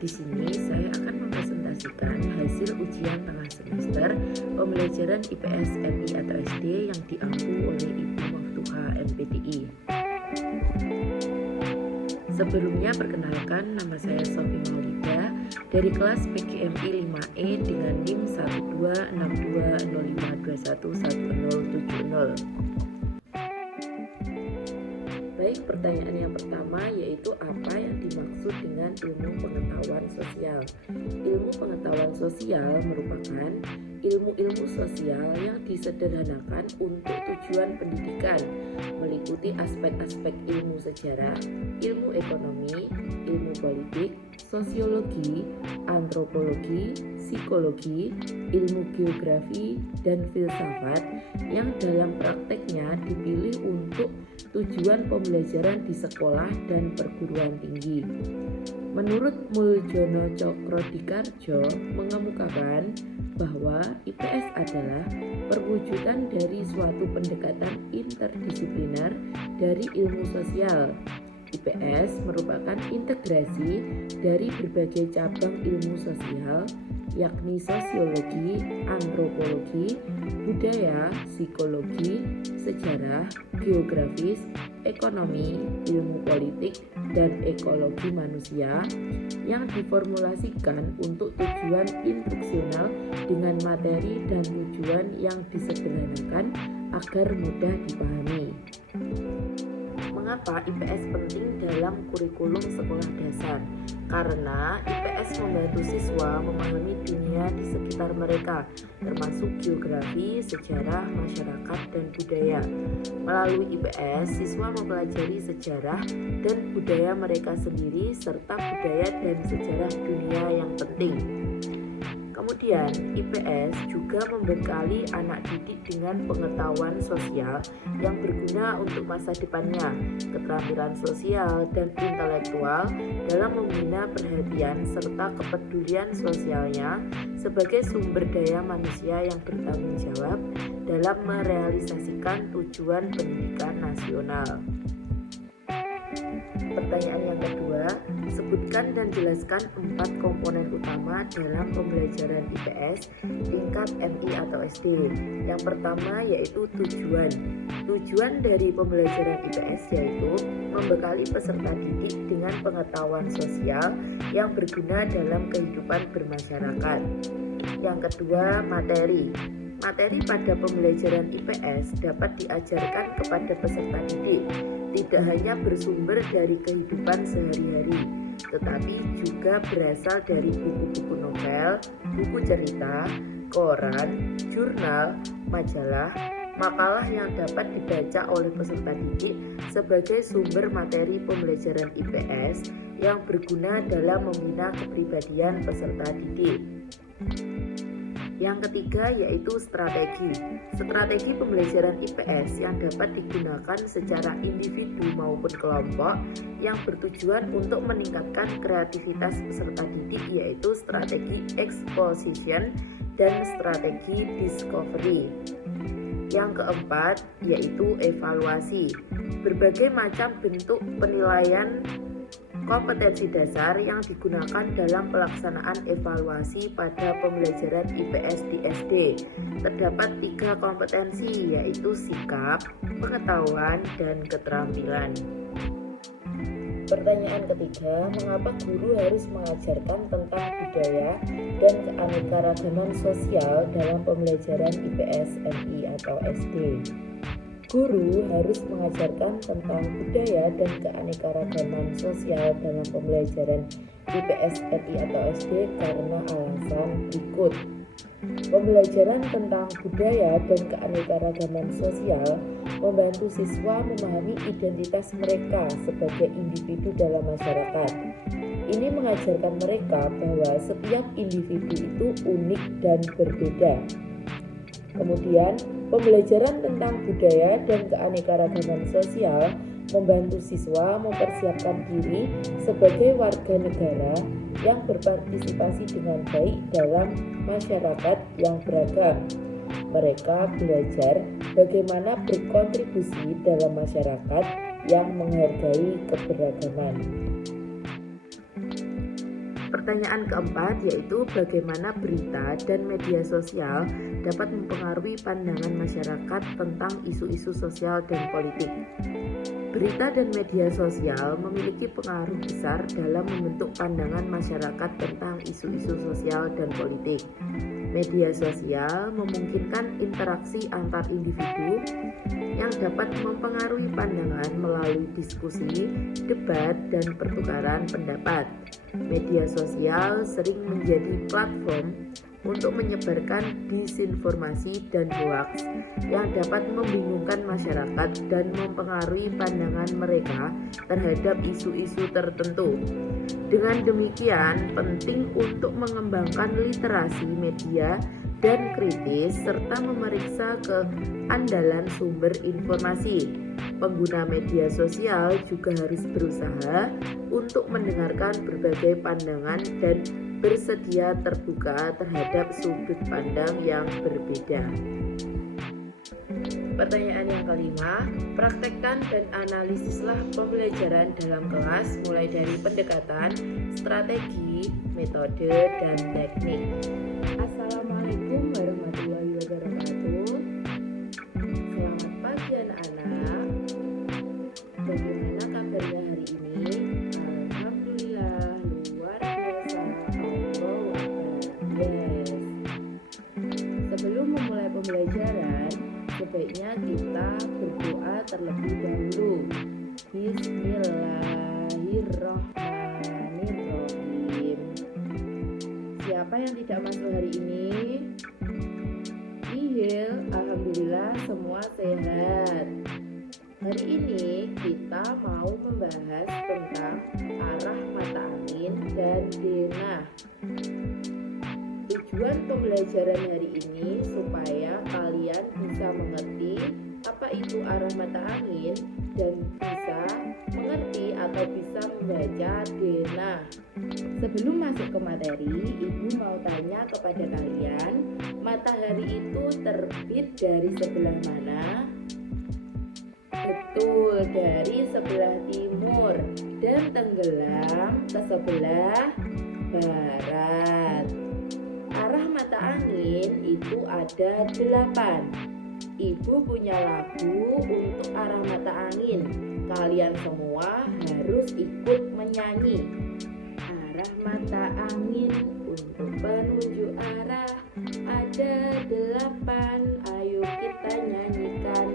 Di sini saya akan mempresentasikan hasil ujian tengah semester pembelajaran IPS MI atau SD yang diampu oleh Ibu Maftuha MPDI. Sebelumnya perkenalkan, nama saya Sofi Maulida dari kelas PGMI 5E dengan NIM 1262052111070. Baik, pertanyaan yang pertama yaitu apa yang dimaksud dengan ilmu pengetahuan sosial. Ilmu pengetahuan sosial merupakan ilmu-ilmu sosial yang disederhanakan untuk tujuan pendidikan, meliputi aspek-aspek ilmu sejarah, ilmu ekonomi, ilmu politik, sosiologi, antropologi, psikologi, ilmu geografi, dan filsafat yang dalam prakteknya dipilih untuk tujuan pembelajaran di sekolah dan perguruan tinggi. Menurut Muljono Cokrodikardjo mengemukakan bahwa IPS adalah perwujudan dari suatu pendekatan interdisipliner dari ilmu sosial. IPS merupakan integrasi dari berbagai cabang ilmu sosial, yakni sosiologi, antropologi, budaya, psikologi, sejarah, geografis, ekonomi, ilmu politik, dan ekologi manusia yang diformulasikan untuk tujuan instruksional dengan materi dan tujuan yang disederhanakan agar mudah dipahami. Mengapa IPS penting dalam kurikulum sekolah dasar? Karena IPS membantu siswa memahami dunia di sekitar mereka, termasuk geografi, sejarah, masyarakat, dan budaya. Melalui IPS, siswa mempelajari sejarah dan budaya mereka sendiri serta budaya dan sejarah dunia yang penting. Kemudian, IPS juga membekali anak didik dengan pengetahuan sosial yang berguna untuk masa depannya, keterampilan sosial dan intelektual dalam membina perhatian serta kepedulian sosialnya sebagai sumber daya manusia yang bertanggung jawab dalam merealisasikan tujuan pendidikan nasional. Pertanyaan yang kedua, sebutkan dan jelaskan 4 komponen utama dalam pembelajaran IPS tingkat MI atau SD. Yang pertama yaitu tujuan. Tujuan dari pembelajaran IPS yaitu membekali peserta didik dengan pengetahuan sosial yang berguna dalam kehidupan bermasyarakat. Yang kedua, materi. Materi pada pembelajaran IPS dapat diajarkan kepada peserta didik, tidak hanya bersumber dari kehidupan sehari-hari, tetapi juga berasal dari buku-buku novel, buku cerita, koran, jurnal, majalah, makalah yang dapat dibaca oleh peserta didik sebagai sumber materi pembelajaran IPS yang berguna dalam membina kepribadian peserta didik. Yang ketiga yaitu strategi. Strategi pembelajaran IPS yang dapat digunakan secara individu maupun kelompok yang bertujuan untuk meningkatkan kreativitas peserta didik yaitu strategi exposition dan strategi discovery. Yang keempat yaitu evaluasi. Berbagai macam bentuk penilaian kompetensi dasar yang digunakan dalam pelaksanaan evaluasi pada pembelajaran IPS di SD. Terdapat 3 kompetensi yaitu sikap, pengetahuan, dan keterampilan. Pertanyaan ketiga, mengapa guru harus mengajarkan tentang budaya dan keanekaragaman sosial dalam pembelajaran IPS MI atau SD? Guru harus mengajarkan tentang budaya dan keanekaragaman sosial dalam pembelajaran IPS MI atau SD karena alasan berikut. Pembelajaran tentang budaya dan keanekaragaman sosial membantu siswa memahami identitas mereka sebagai individu dalam masyarakat. Ini mengajarkan mereka bahwa setiap individu itu unik dan berbeda. Kemudian, pembelajaran tentang budaya dan keanekaragaman sosial membantu siswa mempersiapkan diri sebagai warga negara yang berpartisipasi dengan baik dalam masyarakat yang beragam. Mereka belajar bagaimana berkontribusi dalam masyarakat yang menghargai keberagaman. Pertanyaan keempat yaitu bagaimana berita dan media sosial dapat mempengaruhi pandangan masyarakat tentang isu-isu sosial dan politik. Berita dan media sosial memiliki pengaruh besar dalam membentuk pandangan masyarakat tentang isu-isu sosial dan politik. Media sosial memungkinkan interaksi antar individu yang dapat mempengaruhi pandangan melalui diskusi, debat, dan pertukaran pendapat. Media sosial sering menjadi platform untuk menyebarkan disinformasi dan hoaks yang dapat membingungkan masyarakat dan mempengaruhi pandangan mereka terhadap isu-isu tertentu. Dengan demikian, penting untuk mengembangkan literasi media dan kritis serta memeriksa keandalan sumber informasi. Pengguna media sosial juga harus berusaha untuk mendengarkan berbagai pandangan dan bersedia terbuka terhadap sudut pandang yang berbeda. Pertanyaan yang kelima, praktekkan dan analisislah pembelajaran dalam kelas mulai dari pendekatan, strategi, metode, dan teknik. Assalamualaikum warahmatullahi wabarakatuh. Selamat pagi anak-anak. Bagaimana kabarnya hari ini? Alhamdulillah, luar biasa. Allahu Akbar. Yes. Sebelum memulai pembelajaran, sebaiknya kita berdoa terlebih dahulu. Bismillahirrahmanirrahim. Siapa yang tidak masuk hari ini? Ihil, alhamdulillah semua sehat. Hari ini kita mau membahas tentang arah mata angin dan denah. Tujuan pembelajaran hari ini supaya kalian bisa mengerti apa itu arah mata angin dan bisa mengerti atau bisa membaca denah. Sebelum masuk ke materi, Ibu mau tanya kepada kalian, matahari itu terbit dari sebelah mana? Betul, dari sebelah timur dan tenggelam ke sebelah barat. Arah mata angin itu ada 8. Ibu punya lagu untuk arah mata angin. Kalian semua harus ikut menyanyi. Arah mata angin untuk penunjuk arah ada 8. Ayo kita nyanyikan.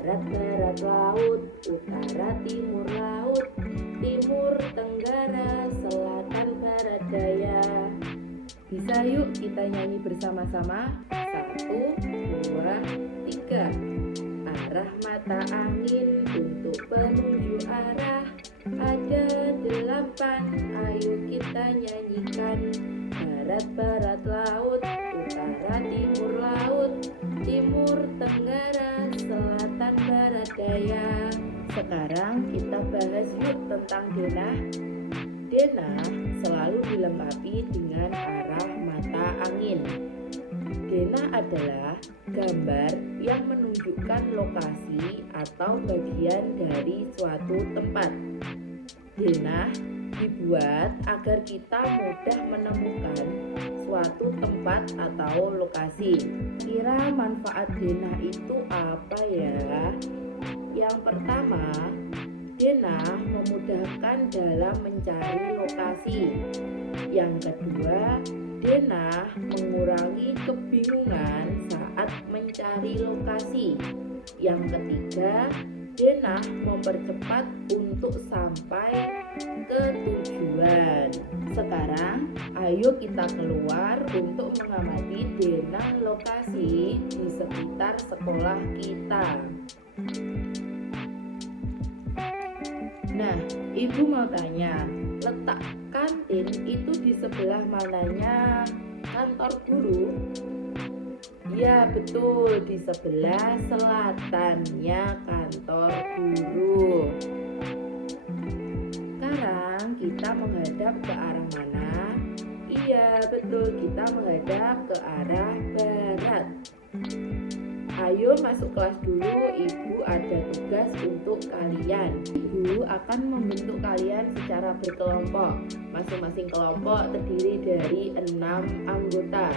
Barat, barat laut, utara, timur laut, timur, tenggara, selatan, barat, daya. Bisa yuk kita nyanyi bersama-sama. 1, 2, 3. Arah mata angin untuk penunjuk arah ada 8. Ayo kita nyanyikan. Barat, barat laut, utara, timur laut, timur, tenggara, selatan, barat, daya. Sekarang kita bahas yuk tentang denah. Denah selalu dilengkapi dengan arah mata angin. Denah adalah gambar yang menunjukkan lokasi atau bagian dari suatu tempat. Denah dibuat agar kita mudah menemukan suatu tempat atau lokasi. Kira manfaat denah itu apa ya? Yang pertama, denah memudahkan dalam mencari lokasi. Yang kedua, denah mengurangi kebingungan saat mencari lokasi. Yang ketiga, denah mempercepat untuk sampai ke tujuan. Sekarang, ayo kita keluar untuk mengamati denah lokasi di sekitar sekolah kita. Nah, Ibu mau tanya, letak kantin itu di sebelah mananya kantor guru? Ya betul, di sebelah selatannya kantor guru. Sekarang kita menghadap ke arah mana? Iya betul, kita menghadap ke arah barat. Ayo masuk kelas dulu, ibu ada tugas untuk kalian. Ibu akan membentuk kalian secara berkelompok. Masing-masing kelompok terdiri dari 6 anggota.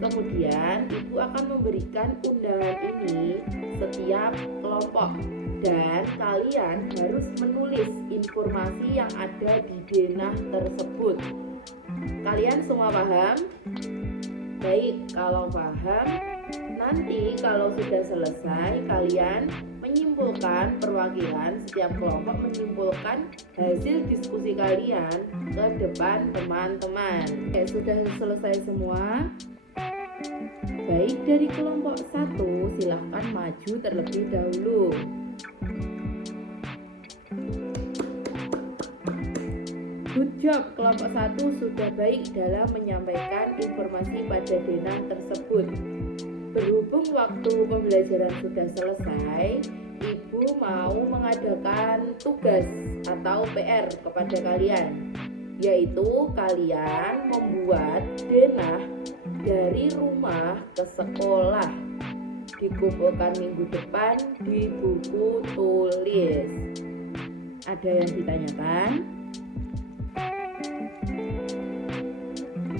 Kemudian ibu akan memberikan undangan ini setiap kelompok. Dan kalian harus menulis informasi yang ada di denah tersebut. Kalian semua paham? Baik, kalau paham, nanti kalau sudah selesai kalian menyimpulkan, perwakilan setiap kelompok menyimpulkan hasil diskusi kalian ke depan teman-teman. Oke, sudah selesai semua? Baik, dari kelompok 1 silahkan maju terlebih dahulu. Good job, kelompok 1 sudah baik dalam menyampaikan informasi pada denah tersebut. Berhubung waktu pembelajaran sudah selesai, ibu mau mengadakan tugas atau PR kepada kalian, yaitu kalian membuat denah dari rumah ke sekolah, dikumpulkan minggu depan di buku tulis. Ada yang ditanyakan?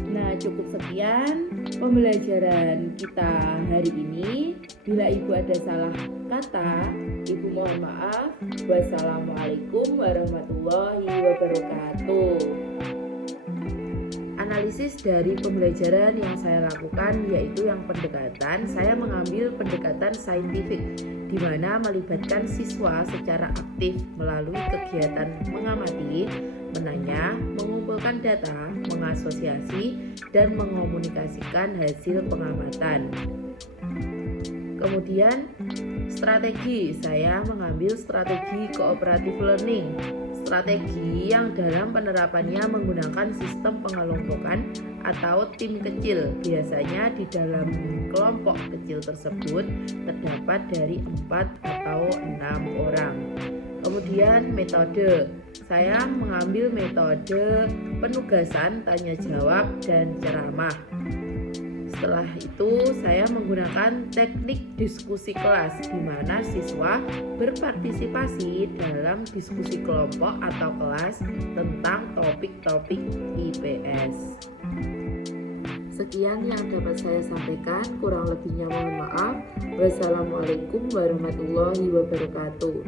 Nah, cukup sekian pembelajaran kita hari ini. Bila ibu ada salah kata, ibu mohon maaf. Wassalamualaikum warahmatullahi wabarakatuh. Analisis dari pembelajaran yang saya lakukan yaitu yang pendekatan. Saya mengambil pendekatan saintifik, di mana melibatkan siswa secara aktif melalui kegiatan mengamati, menanya, mengumpulkan data, mengasosiasi, dan mengomunikasikan hasil pengamatan. Kemudian strategi, saya mengambil strategi cooperative learning, strategi yang dalam penerapannya menggunakan sistem pengelompokan atau tim kecil. Biasanya di dalam kelompok kecil tersebut terdapat dari 4 atau 6 orang. Kemudian metode, saya mengambil metode penugasan, tanya jawab, dan ceramah. Setelah itu saya menggunakan teknik diskusi kelas, di mana siswa berpartisipasi dalam diskusi kelompok atau kelas tentang topik-topik IPS. Sekian yang dapat saya sampaikan, kurang lebihnya mohon maaf. Wassalamualaikum warahmatullahi wabarakatuh.